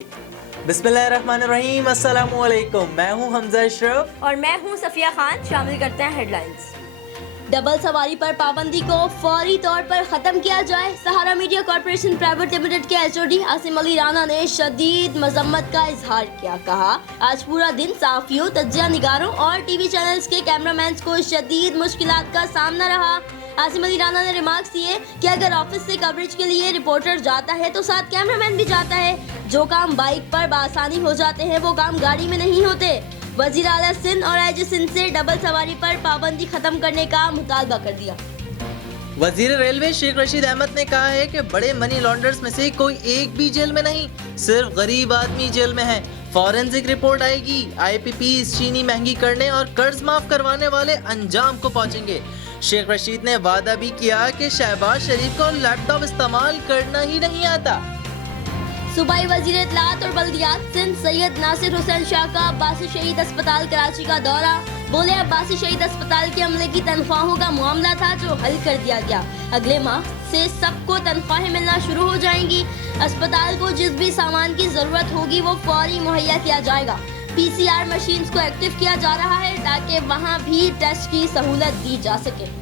बिस्मिल्लाहिर्रहमानिर्रहीम, अस्सलाम वालेकुम। मैं हूं हमजा अशरफ और मैं हूं सफिया खान। शामिल करते हैं हेडलाइंस। डबल सवारी पर पाबंदी को फौरी तौर पर खत्म किया जाए। सहारा मीडिया कॉर्पोरेशन प्राइवेट लिमिटेड के एचओडी आसिम अली राना ने शदीद मजम्मत का इजहार किया। कहा, आज पूरा दिन सहाफियों, तज्जिया निगारों और टीवी चैनल्स के कैमरामैन को शदीद मुश्किलात का सामना रहा। आसिम अली राना ने रिमार्क्स दिए कि अगर ऑफिस से कवरेज के लिए रिपोर्टर जाता है तो साथ कैमरामैन भी जाता है। जो काम बाइक पर बआसानी हो जाते हैं वो काम गाड़ी में नहीं होते। वजीर आला सिंध और आईजी सिंध से डबल सवारी पर पाबंदी खत्म करने का मुतालबा कर दिया। वजीर रेलवे शेख रशीद अहमद ने कहा है कि बड़े मनी लॉन्डर्स में से कोई एक भी जेल में नहीं, सिर्फ गरीब आदमी जेल में है। फॉरेंसिक रिपोर्ट आएगी, IPP चीनी महंगी करने और कर्ज माफ करवाने वाले अंजाम को पहुंचेंगे। शेख रशीद ने वादा भी किया कि शहबाज शरीफ को लैपटॉप इस्तेमाल करना ही नहीं आता। सूबाई वजीर इत्तलात और बल्दियात सिंध सैयद नासिर हुसैन शाह का अब्बासी शहीद अस्पताल कराची का दौरा। बोले, अब्बासी शहीद अस्पताल के अमले की तनख्वाहों का मामला था जो हल कर दिया गया। अगले माह से सबको तनख्वाहें मिलना शुरू हो जाएंगी। अस्पताल को जिस भी सामान की जरूरत होगी वो फौरी मुहैया किया जाएगा। PCR मशीन्स को एक्टिव किया जा रहा है ताकि वहाँ भी टेस्ट की सहूलत दी जा सके।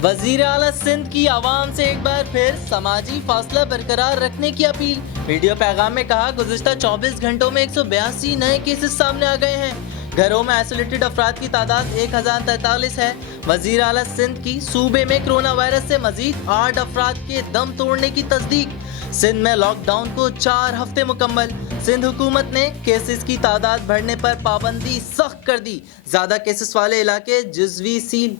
वजीर आला सिंध की आवाम से एक बार फिर समाजी फासला बरकरार रखने की अपील। वीडियो पैगाम में कहा, गुज़िश्ता 24 घंटों में 182 नए केसेस सामने आ गए हैं। घरों में आइसोलेटेड अफराद की तादाद 1043 है। वजीर आला सिंध की सूबे में कोरोना वायरस से मजीद 8 अफराद के दम तोड़ने की तस्दीक। सिंध में लॉकडाउन को 4 हफ्ते मुकम्मल। सिंध हुकूमत ने केसेस की तादाद बढ़ने पर पाबंदी सख्त कर दी। ज्यादा केसेस वाले इलाके जुज़वी सील।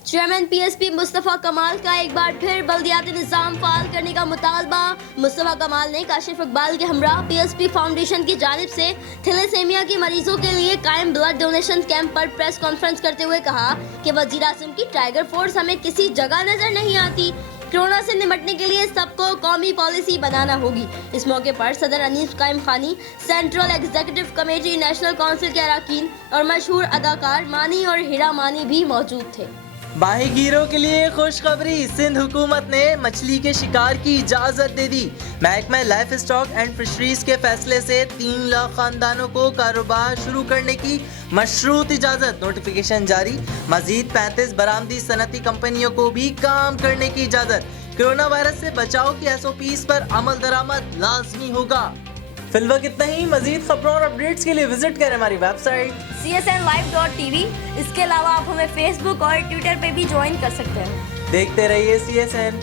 चेयरमैन PSP मुस्तफ़ा कमाल का एक बार फिर बल्दियाती निज़ाम फ़ाल करने का मुतालबा। मुस्तफ़ा कमाल ने काशिफ इकबाल के हमरा PSP फाउंडेशन की जानिब से थैलेसीमिया के मरीजों के लिए कायम ब्लड डोनेशन कैंप पर प्रेस कॉन्फ्रेंस करते हुए कहा कि वज़ीर आज़म की टाइगर फोर्स हमें किसी जगह नजर नहीं आती। कोरोना से निपटने के लिए सबको कौमी पॉलिसी बनाना होगी। इस मौके पर सदर अनीस कायम खानी, central executive committee, national council के अरकान और मशहूर अदाकार मानी और हीरा मानी भी मौजूद थे। माहीगीरों के लिए खुशखबरी, सिंध हुकूमत ने मछली के शिकार की इजाजत दे दी। महकमा लाइफ स्टॉक एंड फिशरीज के फैसले से 3 लाख खानदानों को कारोबार शुरू करने की मशरूत इजाजत। नोटिफिकेशन जारी। मजीद 35 बरामदी सनती कंपनियों को भी काम करने की इजाजत। कोरोना वायरस से बचाव की SOPs पर अमल दरामद लाजमी होगा। फिलहाल इतना ही। मजीद खबरों और अपडेट्स के लिए विजिट करें हमारी वेबसाइट csnlive.tv। इसके अलावा आप हमें Facebook और Twitter पे भी ज्वाइन कर सकते हैं। देखते रहिए CSN।